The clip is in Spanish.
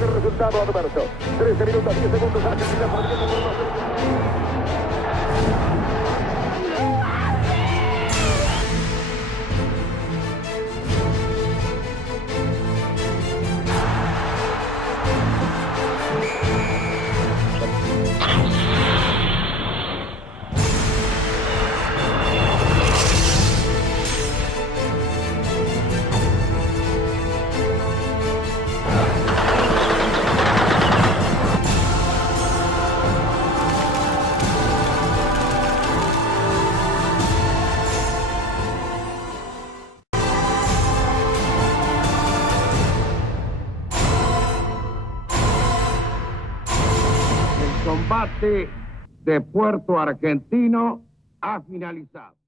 El resultado adverso. 13 minutos, 10 segundos. Argentina perdiendo por 2. El combate de Puerto Argentino ha finalizado.